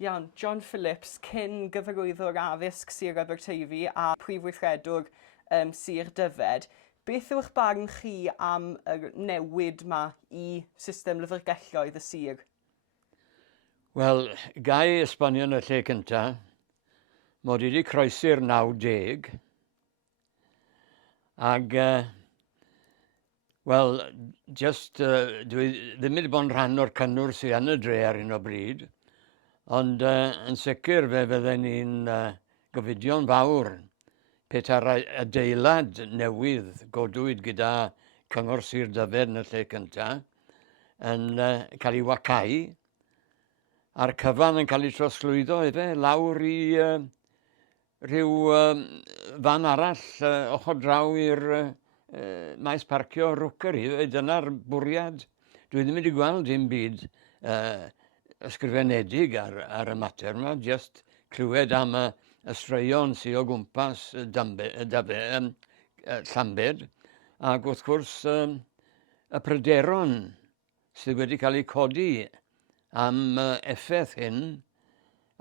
Iawn, John Phillips, Cyn Gyfarwyddwr Addysg Sir Aberteifi a Phrif Weithredwr Sir Dyfed. Beth yw'ch barn chi am y newid yma i system lyfrgelloedd y sir? Wel, gai esbonio yn y lle cyntaf, mod i wedi croesi'r 90 ag wel, dwi ddim wedi bod yn rhan o'r cynnwr sydd yn y dre ar hyn o bryd, ond yn sicr fe fydden ni'n gofidio'n fawr petai'r adeilad newydd godwyd gyda Cyngor Sir Dyfed yn y lle cyntaf yn cael ei wacau, a'r cyfan yn cael ei trosglwyddo efe lawr i rhyw fan arall ochr draw i'r maes parcio Rwceri. Dyna'r bwriad. Dwi ddim wedi gweld dim byd ysgrifenedig ar y mater yma, jyst clywed am y straeon sydd o gwmpas Llanbed, ac wrth gwrs y pryderon sydd wedi cael eu codi am effaith hyn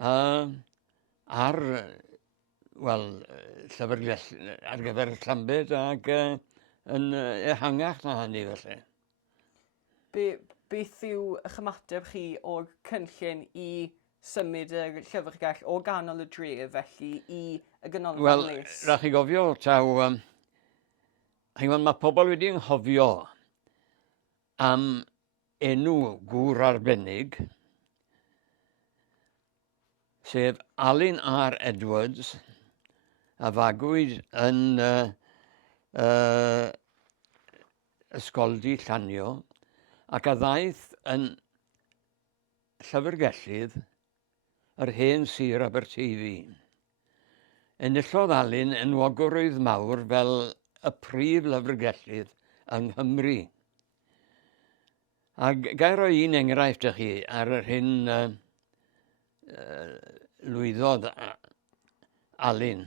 ar llyfrgell ar gyfer Llanbed ac yn ehangach na hynny felly. Beth yw eich ymateb chi o'r cynllun i symud y llyfrgell o ganol y dref felly i y ganolfan les? Wel, rhaid chi gofio taw, mae pobl wedi anghofio am enw gŵr arbennig, sef Alun R. Edwards, a fagwyd yn ysgoldy Llanio, ac a ddaeth yn llyfrgellydd yr hen Sir Aberteifi. Enillodd Alun enwogrwydd mawr fel y prif lyfrgellydd yng Nghymru. Ac gai roi un enghraifft i chi ar yr hyn lwyddodd Alun.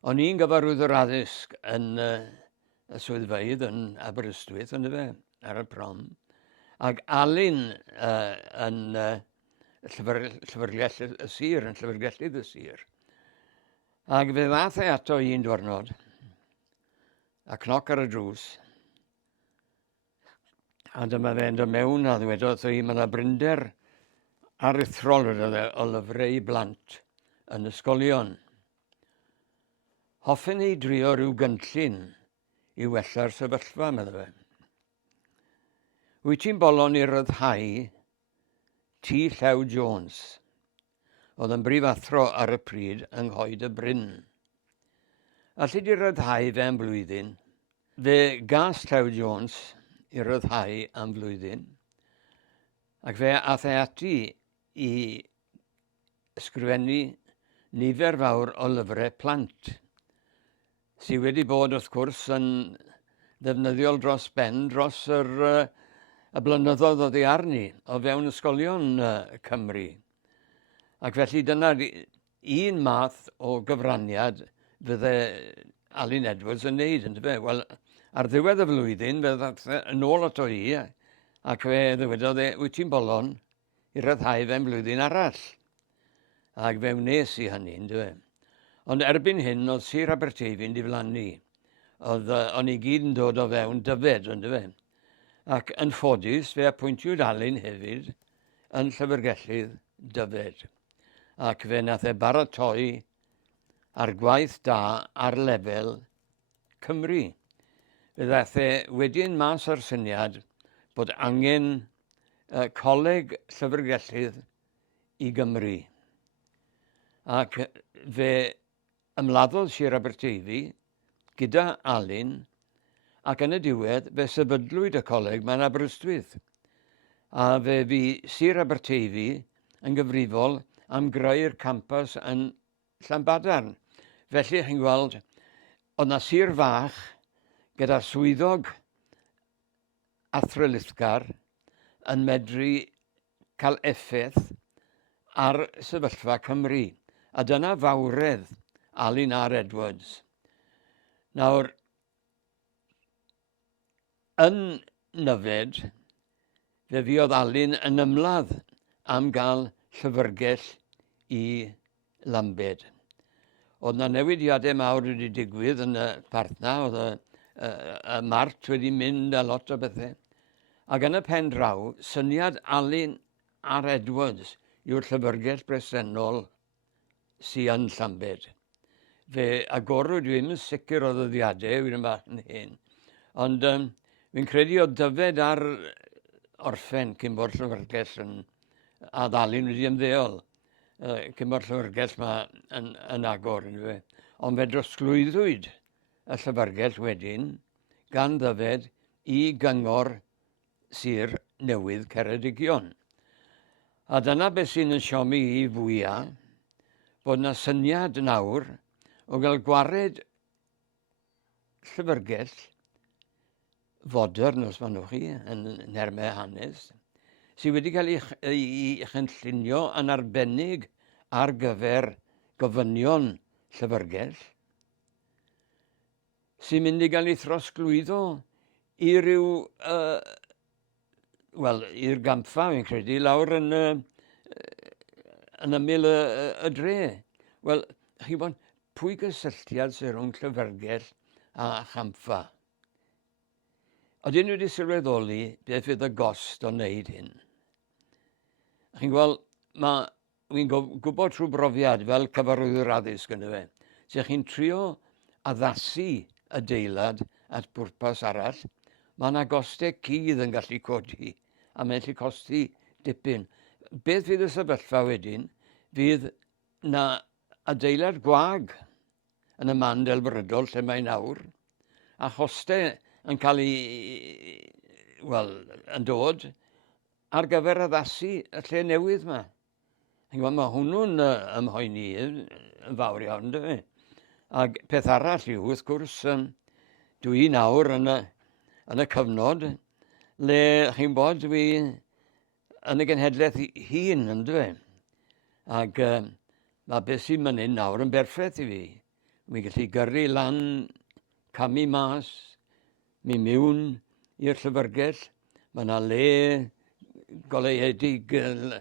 O'n i'n gyfarwyddwr addysg yn y swyddfeydd yn Aberystwyth, yn fe, ar y prom. Ac Alun yn llyfrgell y sir, yn llyfrgellydd y sir. Ac fe ddath ato un diwrnod, a cnoc ar y drws, a dyma fe'n dod mewn a ddwedodd i mae yna brynder aruthrol o lyfrau blant yn ysgolion. Hoffen ei drio rhyw gynllun i wella'r sefyllfa, meddwl fe. Wyt ti'n bolon i ryddhau T. Llew Jones, oedd yn brifathro ar y pryd yng Nghoed y Bryn. Alli di ryddhau fe am flwyddyn. Fe gas Llew Jones i ryddhau am flwyddyn, ac fe ath ati i ysgrifennu nifer fawr o lyfrau plant, sydd wedi bod wrth gwrs yn ddefnyddiol dros ben dros y blynyddoedd oddi arni o fewn ysgolion Cymru. Ac felly dyna'r un math o gyfraniad fydde Alun Edwards yn neud, yn fe. Wel, ar ddiwedd y flwyddyn, fe ddath yn ôl ato i, ac fe ddywedodd wyt ti'n bolon i ryddhau fe'n flwyddyn arall. Ac fe wnes i hynny, yn fe. Ond erbyn hyn, oedd Sir Aberteifi'n diflannu. O'n i gyd yn dod o fewn Dyfed, yn fe. Ac yn ffodus, fe apwyntiwyd Alun hefyd yn llyfrgellydd Dyfed. Ac fe nath e baratoi ar gwaith da ar lefel Cymru. Fe ddaeth e wedyn mas o'r syniad bod angen coleg llyfrgellydd i Gymru. Ac fe ymladdodd Sir Aberteifi gyda Alun, ac yn y diwedd fe sefydlwyd y coleg mewn Aberystwyth. A fe fu Sir Aberteifi yn gyfrifol am greu'r campus yn Llanbadarn. Felly chi'n gweld, oedd na sir fach gyda swyddog athrylithgar yn medru cael effaith ar sefyllfa Cymru. A dyna fawredd Alun R. Edwards. Nawr, yn Nyfed, fe fuodd Alun yn ymladd am gael llyfrgell i Llanbed. Oedd na newidiadau mawr wedi digwydd yn y parth na, oedd y mart wedi mynd a lot o bethau. Ac yn y pen draw, syniad Alun ar Edwards yw'r llyfrgell bresennol sy'n yn Llanbed. Fe agorwyd dwi ddim yn sicr o ddyddiadau, wy'n bach yn hyn. Ond fi'n credu o Dyfed ar orffen cyn bod llyfrgell a ddalun wedi ymddeol. Cyn bod llyfrgell yma yn agor. Ond fe drosglwyddwyd y llyfrgell wedyn gan Dyfed i gyngor Sir Newydd Ceredigion. A dyna beth sy'n yn siomi i fwyaf, bod yna syniad nawr o gael gwared llyfrgell fodern, os maen nhw chi, yn nhermau hanes, sydd wedi cael ei chynllunio yn arbennig ar gyfer gofynion llyfrgell, sy'n mynd i gael ei throsglwyddo i ryw, i'r gampfa, fi'n credu, lawr yn ymyl y dre. Wel, chi bod, pwy gysylltiad sy'n rhwng llyfrgell a champfa? Ydyn nhw wedi sylweddoli beth fydd y gost o wneud hyn? Chi'n gweld, wy'n gwybod trwy brofiad fel cyfarwyddwr addysg yn fe, sef chi'n trio addasu adeilad at bwrpas arall, mae yna gostau cudd yn gallu codi, a mae'n gallu costi dipyn. Beth fydd y sefyllfa wedyn, fydd na adeilad gwag yn y man delfrydol lle mae nawr, a chostau yn cael ei, yn dod ar gyfer addasu y lle newydd yma. Mae hwnnw'n ymhoeni yn fawr iawn, dy fe. Ac peth arall yw, wrth gwrs, dwi nawr yn y cyfnod le, chi'n bod, dwi yn y genhedlaeth hun, ynddo fe. Ac mae beth sy'n mynd hyn nawr yn berffaith i fi. Mi'n gallu gyrru lan, camu mas, mi mewn i'r llyfrgell. Mae yna le goleuedig, chi'n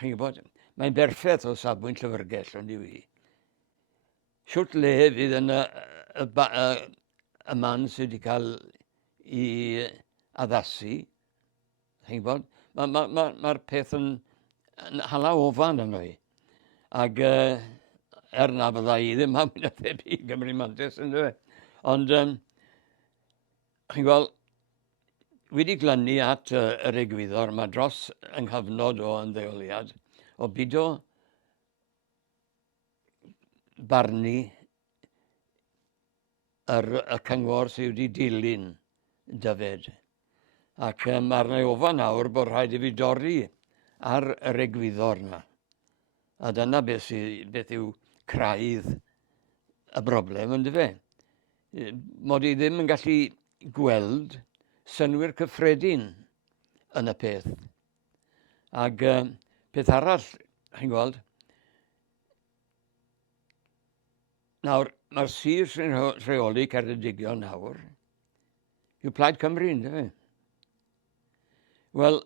gwybod, mae'n berffaith o safbwynt llyfrgell, ond i fi. Siwt le fydd yn y man sydd wedi cael ei addasu, chi'n gwybod, mae'r peth yn hala ofan yno i. Ac na fydda i ddim am yn y thebyg i Gymru Mantes yn dweud. Ond, chi'n gweld, wedi glynu at yr egwyddor, mae dros yng nghyfnod o ymddeoliad, o byd o barnu y cyngor sydd wedi dilyn Dyfed. Ac mae'r ofan nawr bod rhaid i fi dorri ar yr egwyddor yna. A dyna beth yw craidd y broblem, ynddo fe. Mod i ddim yn gallu gweld synwyr cyffredin yn y peth. Ac peth arall, chi'n gweld, nawr, mae'r sir sy'n rheoli Ceredigion nawr yw Plaid Cymru, ynddo fe. Wel,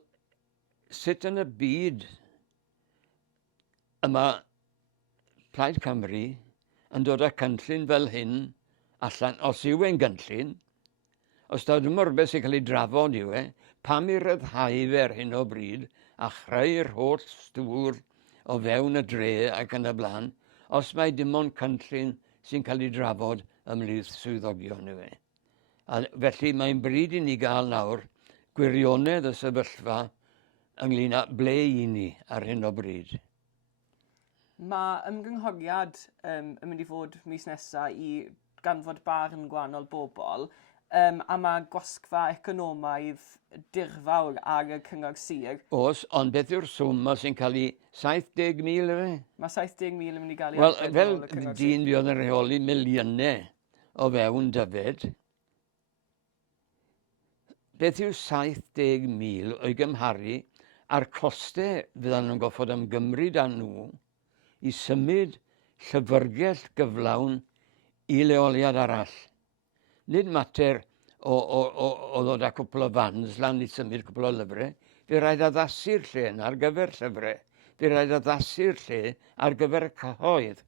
sut yn y byd yma Plaid Cymru yn dod â cynllun fel hyn allan, os yw e'n gynllun, os da ddim o'r beth sy'n cael ei drafod yw pam i ryddhau fe ar hyn o bryd a chreu'r holl stwr o fewn y dre ac yn y blaen, os mae dim ond cynllun sy'n cael ei drafod ymhlith swyddogion yw e. A felly mae'n bryd i ni gael nawr gwirionedd y sefyllfa ynglyn â ble i ni ar hyn o bryd. Mae ymgynghoriad yn mynd i fod mis nesaf i ganfod barn gwahanol bobl, a mae gwasgfa economaidd dirfawr ar y cyngor sir. Oes, ond beth yw'r swm sy'n cael ei 70,000 yw e? Mae 70,000 yn mynd i gael ei Wel, fel dyn fi oedd yn rheoli miliynau o fewn Dyfed, beth yw 70,000 o'i gymharu a'r costau fyddan nhw'n goffod ymgymryd â nhw i symud llyfrgell gyflawn i leoliad arall. Nid mater o ddod â cwpl o fans lan i symud cwpl o lyfrau, fe rhaid addasu'r lle yna ar gyfer llyfrau. fi rhaid addasu'r lle ar gyfer y cyhoedd.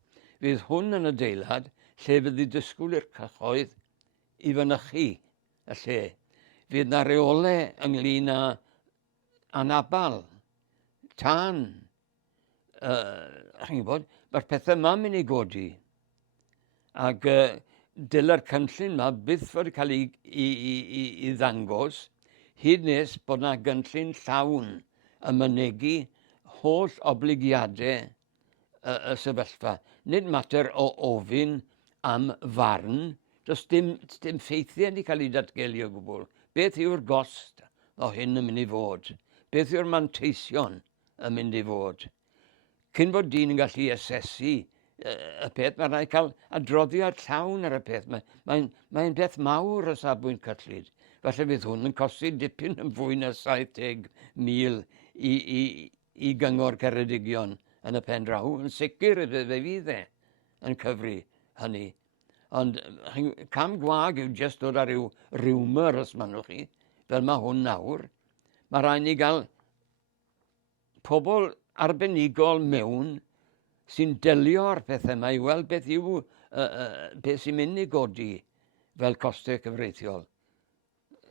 Fydd hwn yn adeilad lle fydd i dysgwyl i'r cyhoedd i fynychu y lle. Fydd na reolau ynglyn â anabal, tân. Chi'n gwybod, mae'r pethau yma'n mynd i godi. Ac dyla'r cynllun yma byth fod cael i ddangos, hyd nes bod yna gynllun llawn y mynegu holl obligiadau y sefyllfa. Nid mater o ofyn am farn, does dim ffeithiau wedi cael ei datgelu o gwbl. Beth yw'r gost o hyn yn mynd i fod? Beth yw'r manteision yn mynd i fod? Cyn bod dyn yn gallu asesu y peth, mae'n rhaid cael adroddiad llawn ar y peth. Mae'n beth mawr o safbwynt cyllid. Falle fydd hwn yn costi dipyn yn fwy na 70,000 i gyngor Ceredigion yn y pen draw. Yn sicr y fydd e yn cyfri hynny. Ond cam gwag yw jyst dod ar ryw rumor os manwch chi, fel mae hwn nawr. Mae rhaid ni gael pobl arbenigol mewn sy'n delio ar pethau yma i weld beth yw beth sy'n mynd i godi fel costau cyfreithiol.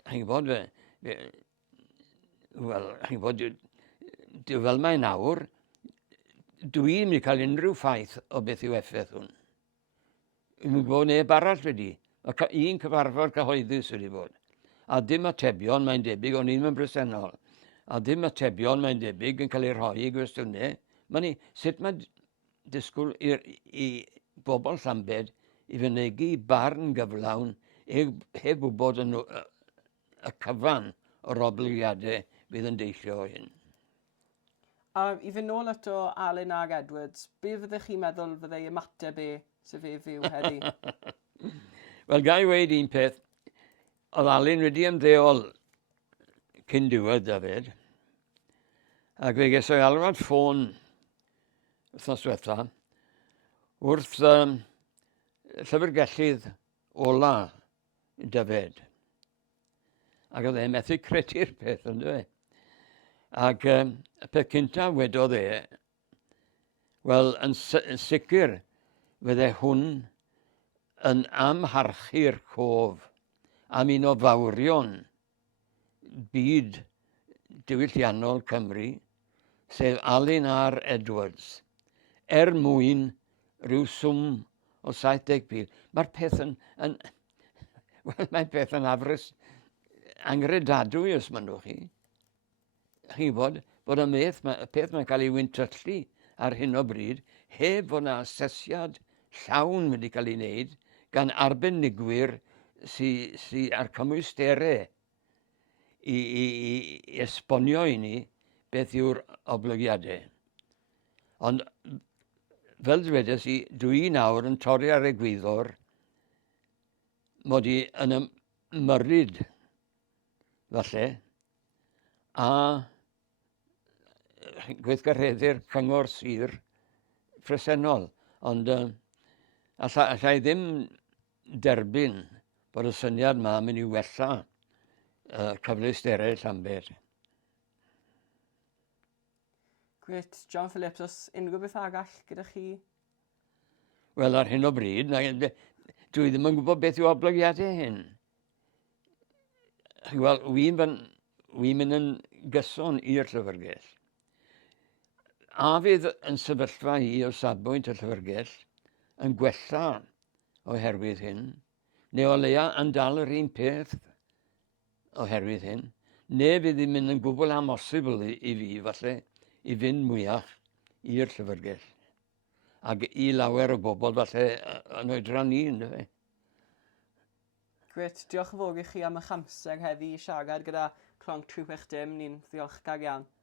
Chi'n gwybod, fel mae nawr, dwi'n mynd i cael unrhyw ffaith o beth yw effaith hwn. Dwi'n gwybod neb arall wedi. Un cyfarfod cyhoeddus wedi bod. A dim atebion mae'n debyg, o'n i'n bresennol. A dim atebion mae'n debyg yn cael ei rhoi i gwestiynau. Sut mae disgwyl i bobl Llanbed i fynegu barn gyflawn heb wybod y cyfan o'r obligiadau bydd yn deillio o hyn. A i fynd nôl ato Alun ag Edwards, be fyddech chi'n meddwl fyddai ymateb sef fyw heddi? Wel, gai weid un peth. Oedd Alun wedi ymddeol cyn diwedd Dyfed, ac fe ges o'i alwad ffôn wythnos diwetha wrth llyfrgellydd ola Dyfed. Ac oedd e methu credu'r peth, ynddo fe. Ac y peth cyntaf wedodd e, wel, yn sicr fydde hwn yn amharchu'r cof am un o fawrion byd diwylliannol Cymru, sef Alun ar Edwards, mwyn rhyw swm o 70,000. Mae'r peth mae'n peth yn afres angredadwy os manwch chi. Chi'n gwybod bod y peth mae'n cael ei wyntyllu ar hyn o bryd, heb fod yna asesiad llawn wedi cael ei wneud gan arbenigwyr sy'n ar cymwysterau i esbonio i ni beth yw'r oblygiadau. Ond fel dwedes i, dwi nawr yn torri ar egwyddor mod i yn ymyrryd falle a gweithgareddi'r cyngor sir presennol. Ond allai ddim derbyn bod y syniad yma mynd i wella cyfleusterau Llanbed. Gret, John Phillips, os unrhyw beth arall gyda chi? Wel, ar hyn o bryd, dwi ddim yn gwybod beth yw oblygiadau hyn. Wel, wi'n mynd yn gyson i'r llyfrgell. A fydd yn sefyllfa i o safbwynt y llyfrgell yn gwella oherwydd hyn, neu o leia yn dal yr un peth oherwydd hyn, neu fydd hi'n mynd yn gwbl amosibl i fi, falle, i fynd mwyach i'r llyfrgell. Ac i lawer o bobl, falle, yn oedran ni, ynddo fe. Gret, diolch yn fawr i chi am eich amser heddi i siarad gyda Clonc 360. Ni'n ddiolchgar iawn.